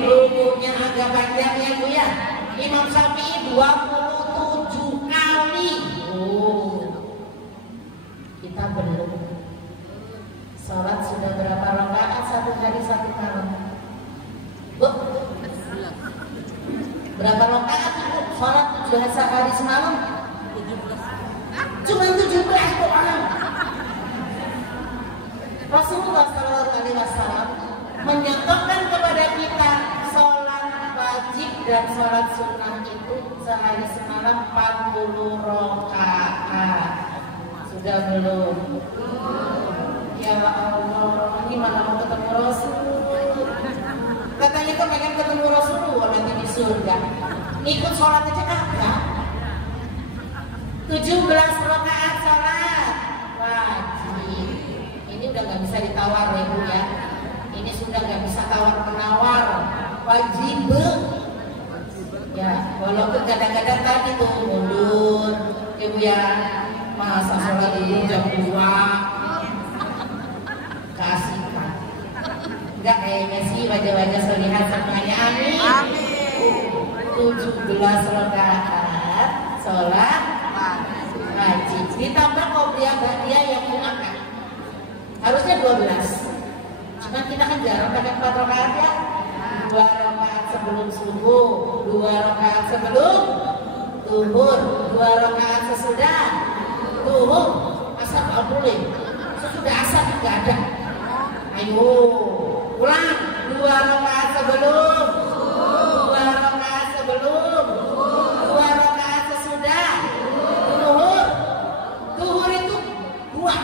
rukunya agak panjang ya Bu ya. Imam Syafi'i 27 kali. Kita belum. Sholat sudah berapa rakaat? 1 hari 1 malam. Bu, berapa rakaat Bu? Sholat 7 hari semalam? 17. Cuma 17 doang. Rasulullah SAW menyatakan kepada kita sholat wajib dan sholat sunnah itu sehari semalam 40 rakaat. Sudah belum? Ya Allah, gimana mau ketemu Rasul? Katanya kok pengen ketemu Rasulullah nanti di surga. Ikut sholat aja kagak. 17 rakaat sholat wajib. Ini udah nggak bisa ditawar ya Bu ya. Ini sudah nggak bisa tawar menawar, wajib. Ya, walaupun kadang-kadang tadi tuh mundur, ya Bu ya. Masa sholat dulu jam 2 kasihkan. Enggak, kayaknya sih wajah-wajah solihat semuanya. Amin. 17 rakaat sholat wajib. Ditambah qobliyah yang muakkad. Harusnya 12. Cuma kita kan jarang pakai 4 rakaat ya. 2 rakaat sebelum subuh, 2 rakaat sebelum zuhur, 2 rakaat sesudah Duhur, asar nggak boleh. Sesudah asar nggak ada. Ayo, ulang 2 rakaat sebelum, 2 rakaat sebelum, 2 rakaat sesudah. Duhur, duhur itu 2.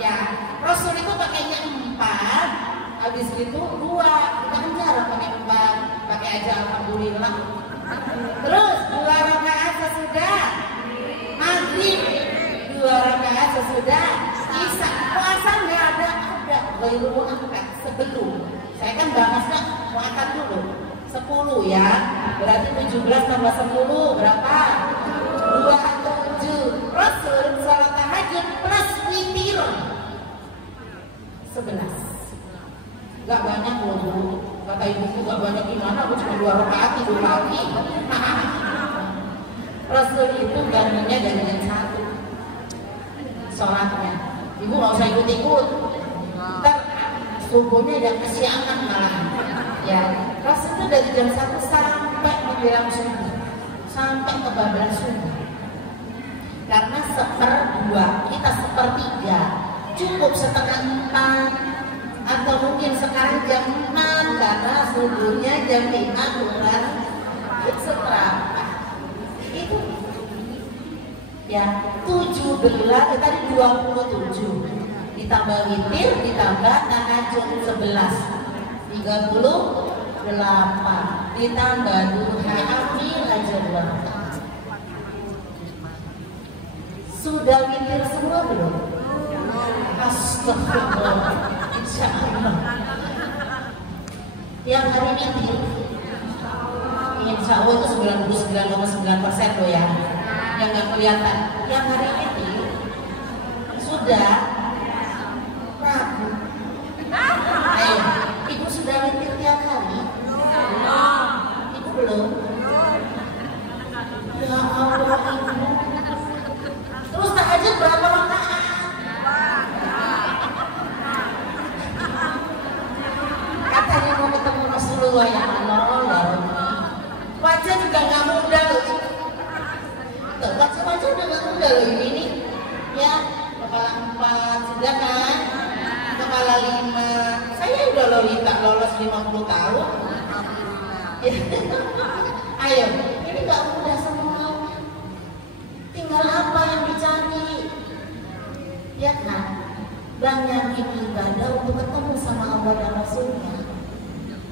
Ya, Rasul itu pakainya 4. Habis itu 2. Kita kan jarang pakai 4. Pakai aja alhamdulillah. Terus 2 rakaat sesudah maghrib, 2 rakaat sesudah isya. Puasa nggak ada baru angkat sebelum. Saya kan bahasnya mau angkat dulu 10 ya. Berarti 17 tambah 10 berapa? 27. Rasul salat tahajud plus witir 11. Gak banyak loh Bu. Kata ibuku gak banyak gimana, aku cuma 2 rakaat tidur lagi. Rasul itu bangunnya gantian 1 sholatnya. Ibu gak usah ikut-ikut. Ntar subuhnya yang kesiangan malah. Ya, Rasul itu dari jam 1 sampai menjelang subuh, sampai kebablasan subuh. Karena 1/2, kita 1/3, cukup 3:30. Atau mungkin sekarang jam 6 karena subuhnya jam 5 kurang seperempat. Itu ya 17 tadi 27 ditambah witir ditambah tahajud 11 38 ditambah duha amil aja 2. Sudah witir semua belum? Astagfirullah. Insya Allah. Yang hari witir, insya Allah itu 99,9% loh ya, yang nggak kelihatan. Yang hari witir sudah ragu. Ayo, ibu sudah witir tiap hari? Ibu belum? Ya Allah ibu. Terus tahajud berapa rakaat? Katanya mau ketemu Rasulullah ya Allah, ya Rabbi. Wajah juga nggak mudah loh. Tuh, wajah udah nggak mudah loh ini nih. Ya, kepala 4 sudah kan? Kepala 5. Saya udah lolos 50 tahun. Ayo, ini nggak mudah semuanya. Tinggal apa yang dicari? Ya kan? Banyak ibadah untuk ketemu sama Allah dan Rasulnya.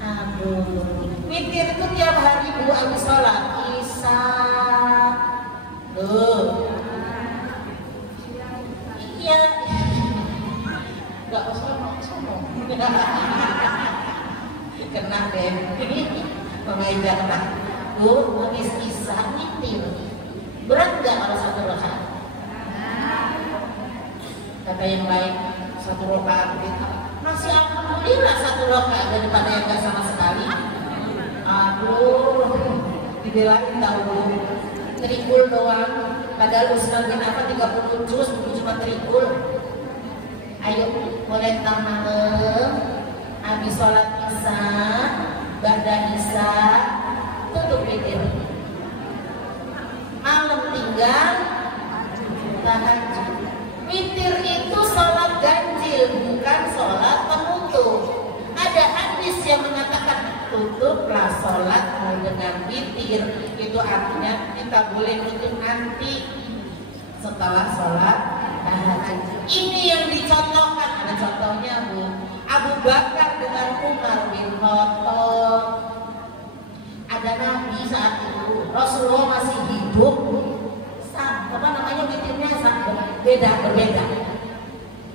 Aduh, witir itu tiap hari Bu habis sholat isya. Tuh, iya, nggak sombong. Kena deh, mengajar tak. Bu, habis isya witir. Berat nggak kalau 1 rakaat? Kata yang lain 1 rakaat gitu. Masih alhamdulillah 1 rakaat daripada yang nggak sama sekali. Aduh, dibelain tahu trikul doang. Padahal usul kenapa 30 juz cuma trikul. Ayo mulai ntar malam habis sholat isya, ba'da isya tutup witir. Malam tinggal tahajud. Witir itu sholat ganjil, bukan sholat penutup. Ada hadis yang mengatakan tutuplah sholatmu dengan witir. Itu artinya kita boleh tutup nanti setelah sholat tahajud. Ini yang dicontohkan. Ada contohnya Bu. Abu Bakar dengan Umar bin Khattab. Ada Nabi saat itu, Rasulullah masih hidup. Apa namanya witirnya berbeda.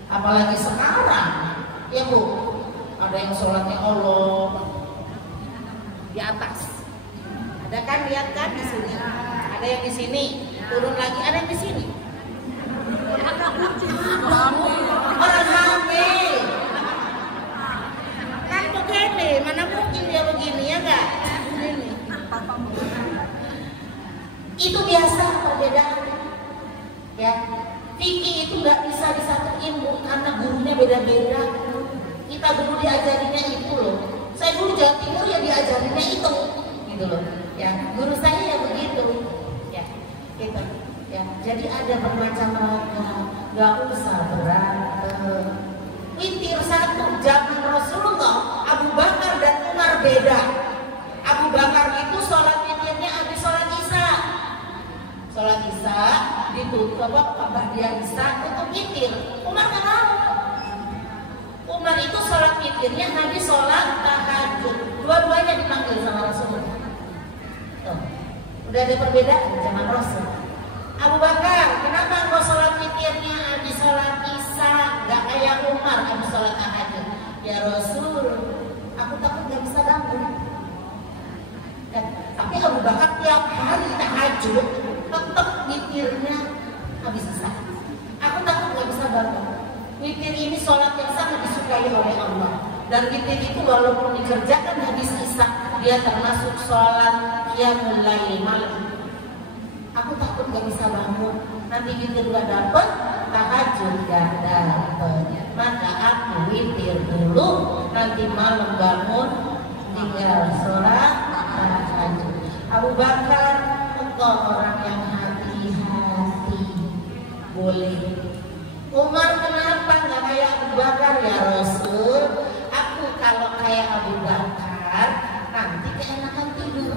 Apalagi sekarang, ya Bu, ada yang sholatnya Allah di atas. Ada kan, lihat kan di sini. Ada yang di sini, turun lagi. Ada yang di sini. Orang hamil. Kan begini, mana mungkin dia begini ya enggak? Begini. Itu biasa perbedaan. Ya, fikih itu nggak bisa disatuin Bu, karena gurunya beda-beda. Kita dulu diajarinnya itu loh. Saya dulu Jawa Timur ya diajarinnya itu, gitu loh. Ya, guru saya ya begitu. Ya, gitu. Ya, Jadi ada bermacam ragam, gak usah berantem. Witir satu zaman Rasulullah, Abu Bakar dan Umar beda. Abu Bakar itu sholat witirnya habis sholat isya. Sholat isya ditutup apa dia isya tutup witir. Umar nggak mau. Umar itu sholat witirnya habis sholat tahajud. Dua-duanya dipanggil sama Rasulullah. Tuh, udah ada perbedaan zaman Rasul. Abu Bakar, kenapa engkau sholat witirnya habis sholat isya, gak kayak Umar habis sholat tahajud? Ya Rasul, aku takut gak bisa bangun. Tapi Abu Bakar tiap hari tahajud, tetap witirnya habis isya. Aku takut gak bisa bangun. Witir ini sholat yang sangat disukai oleh Allah. Dan witir itu walaupun dikerjakan habis isya, dia termasuk sholat qiyamul lail malam. Aku takut gak bisa bangun. Nanti witir gak dapet, tahajud gak dapet. Maka aku witir dulu, nanti malam bangun tinggal sholat tahajud. Abu Bakar engkau orang yang hati-hati. Boleh. Umar kenapa gak kayak Abu Bakar? Ya Rasul, aku kalau kayak Abu Bakar nanti keenakan tidur.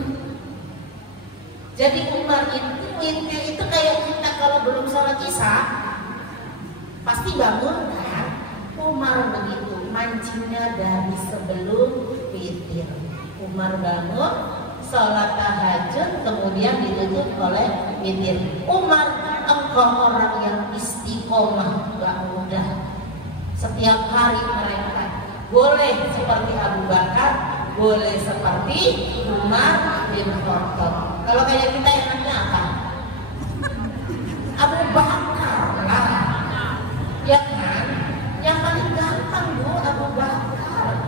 Jadi Umar itu witir itu kayak kita kalau belum sholat isya pasti bangun kan? Umar begitu, mancingnya dari sebelum witir. Umar bangun, sholat tahajud, kemudian ditutup oleh witir. Umar, engkau orang yang istiqomah, gak mudah. Setiap hari mereka boleh seperti Abu Bakar, boleh seperti Umar bin Khattab. Kalau kayak kita enaknya apa? Abu Bakar lah, ya kan? Yang paling gampang Bu, Abu Bakar.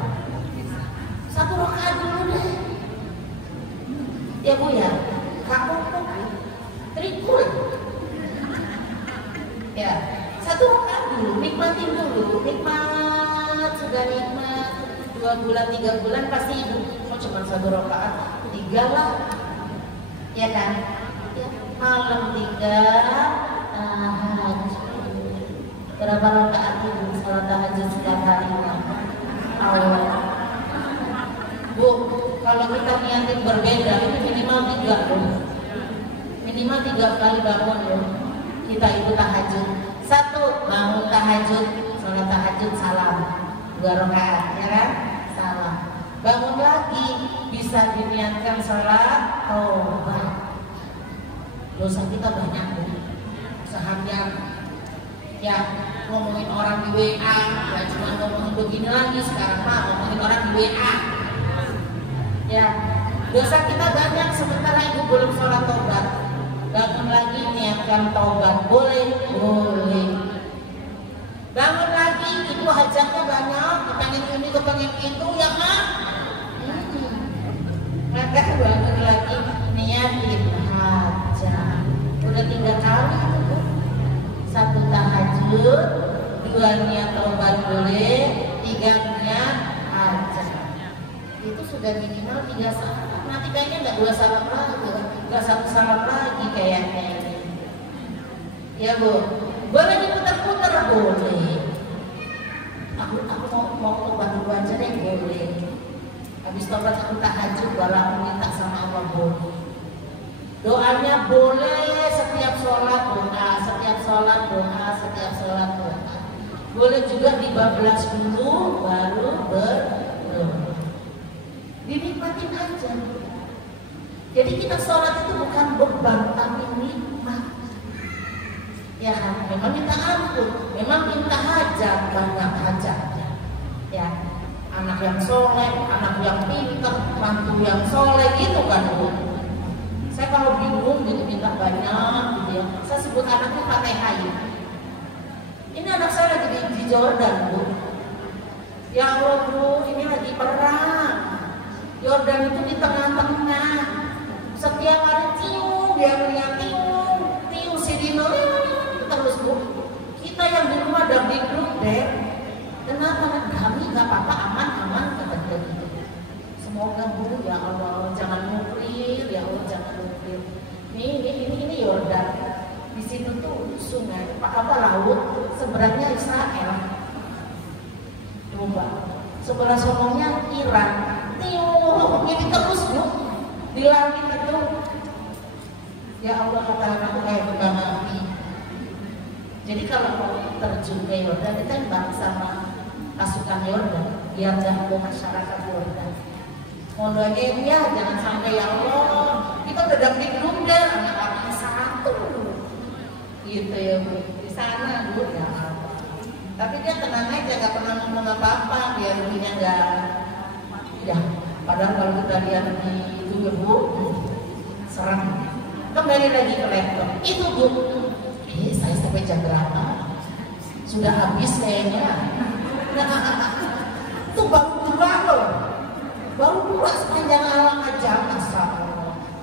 1 rakaat dulu deh. Ya Bu ya, kamu trikul. Ya, 1 rakaat dulu, nikmatin dulu, nikmat, sudah nikmat. 2 bulan, 3 bulan pasti Ibu, oh cuma 1 rakaat, 3 lah. Ya kan? Ya, malam 3 tahajud. Berapa rakaat Ibu salat tahajud setiap hari? Allah. Bu, kalau kita niatin berbeda itu minimal 3 loh. Minimal 3 kali bangun loh. Kita itu tahajud. 1 bangun tahajud, salat tahajud salam 2 rakaat, ya kan? Salam. Bangun lagi bisa diniatkan salat taubat. Dosa kita banyak Bu. Seharian ya ngomongin orang di WA, ya cuma ngomongin begini lagi sekarang mah ngomongin orang di WA. Ya, dosa kita banyak sementara Ibu belum sholat taubat. Bangun lagi niatkan taubat, boleh? Boleh. Bangun lagi, Ibu hajatnya banyak, kepengen ini, kepengen itu, ya kan? Maka bangun lagi niatin hajat. Udah 3 kali itu, 1 tahajud, 2 niat taubat boleh, 3 niat hajat. Itu sudah minimal 3 salam. Nanti kayaknya nggak 2 salam lagi, nggak 1 salam lagi kayaknya. Ya Bu, boleh diputar-putar boleh. Aku mau tobat dulu aja deh, boleh. Habis tobat aku tahajud baru aku minta sama Allah boleh. Doanya boleh setiap sholat doa, setiap sholat doa, setiap sholat doa. Boleh juga dibablas dulu baru berdoa. Dinikmatin aja. Jadi kita sholat itu bukan beban tapi nikmat. Ya kan? Memang minta ampun, memang minta hajat, banyak hajatnya. Ya, anak yang soleh, anak yang pintar, mantu yang soleh gitu kan Bu. Saya kalau bingung gitu minta banyak gitu ya. Saya sebut anaknya Fatihah. Ini anak saya lagi di Jordan Bu. Ya Allah Bu, ini lagi perang. Jordan itu di tengah-tengah. Setiap hari tiup, dia melihat tiup sirine terus Bu. Kita yang di rumah dan di grup deh. Kenapa? Kami nggak apa-apa, aman kata dia gitu. Semoga Bu ya Allah jangan nuklir, ya Allah jangan nuklir. Ini Jordan. Di situ tuh sungai, laut, seberangnya Israel. Coba, sebelah sononya Iran. Ini terus Bu, di langit itu. Ya Allah, kata anakku kayak bukan api. Jadi kalau mau terjun ke Yordan, kita tembak sama pasukan Yordan, biar jago masyarakat Yordan. Modonya ya, jangan sampai ya Allah, kita udah dapet bunda, anak-anak satu. Gitu ya Bu, di sana Bu ya. Tapi dia tenang aja, gak pernah ngomong apa-apa, biar dirinya gak. Ya, padahal kalau kita lihat di itu ya Bu, serem. Kembali lagi ke laptop, itu Bu. Saya sampai jam berapa? Sudah habis kayaknya. Itu baru 2 loh. Baru 2 sepanjang alam aja.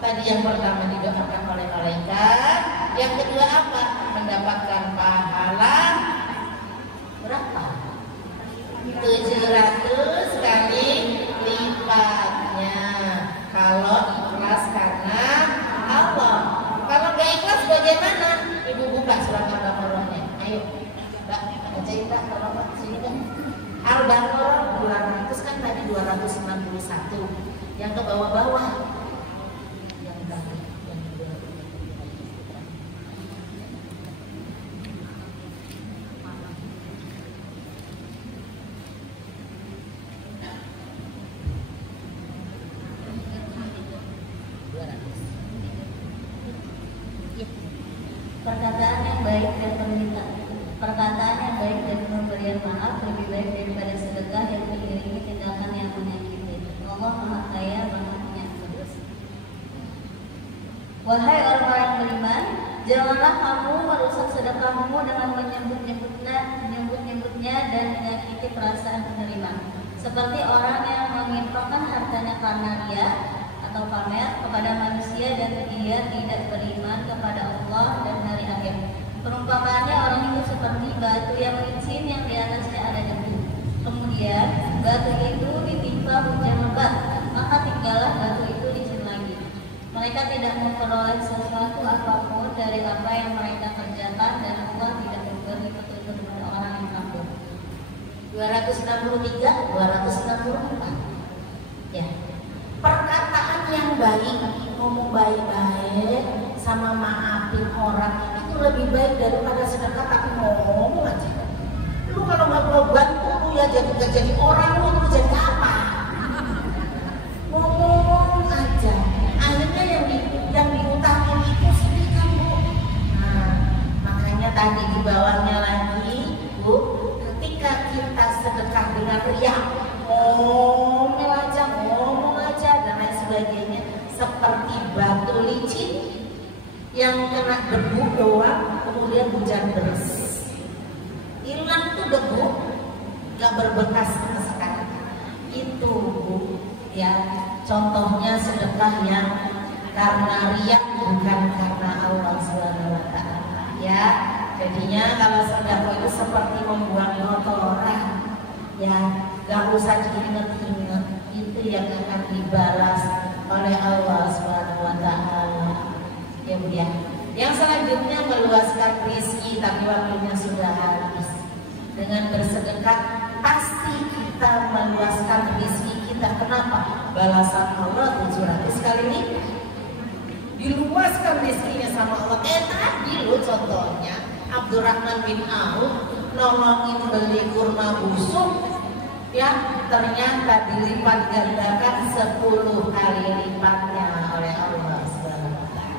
Tadi yang pertama didoakan oleh malaikat, yang kedua apa? Mendapatkan pahala berapa? 700 kali lipatnya kalau ikhlas karena Allah. Kalau gak ikhlas bagaimana? Ibu buka surat Al-Baqarahnya. Ayo, Mbak, bacain Mbak, kalau Mbak sini kan. Al-Baqarah 200 kan tadi 261. Yang ke bawah-bawah. Yang tadi, yang kedua. Perkataan yang baik dan permintaan, perkataan yang baik dan pemberian maaf lebih baik daripada sedekah yang diiringi tindakan yang menyakiti. Allah Maha Kaya, Maha Penyayang. Wahai orang-orang beriman, janganlah kamu merusak sedekahmu dengan menyebut-nyebutnya dan menyakiti perasaan penerima. Seperti orang yang menginfakkan hartanya karena ria atau pamer kepada manusia dan dia tidak beriman kepada Allah dan hari akhir. Perumpamaannya orang itu seperti batu yang licin yang di atasnya ada debu. Kemudian batu itu ditimpa hujan lebat, maka tinggallah batu itu licin lagi. Mereka tidak memperoleh sesuatu apapun dari apa yang mereka kerjakan dan Allah tidak memberi petunjuk kepada orang yang kafir. 263, 264. Ya. Perkataan yang baik, ngomong baik-baik sama maafin orang itu lebih baik daripada sedekah tapi ngomong aja. Lu kalau nggak mau bantu lu ya jadi orang, lu jadi apa? Ngomong aja. Akhirnya yang diutamain itu sedekah Bu. Nah, makanya tadi di bawahnya lagi Bu, ketika kita sedekah dengan riya, ngomong aja dan lain sebagainya, seperti batu licin yang kena debu doang, kemudian hujan deras, hilang tuh debu, gak berbekas sama sekali. Itu Bu, ya contohnya sedekah yang karena riya bukan karena Allah SWT. Ya, jadinya kalau sedekah itu seperti membuang kotoran, ya gak usah diinget-inget, itu yang akan dibalas oleh Allah SWT. Ya Bu ya. Yang selanjutnya meluaskan rezeki, tapi waktunya sudah habis. Dengan bersedekah pasti kita meluaskan rezeki kita. Kenapa? Balasan Allah 700 kali lipat. Diluaskan rezekinya sama Allah. Tadi lo contohnya Abdurrahman bin Auf nolongin beli kurma busuk, ya ternyata dilipat gandakan 10 kali lipatnya oleh Allah Subhanahu wa Ta'ala.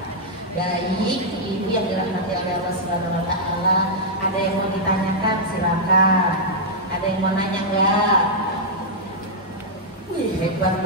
Baik, itu yang dirahmati oleh Allah Subhanahu wa Ta'ala. Ada yang mau ditanyakan silakan. Ada yang mau nanya enggak? Wih, hebat.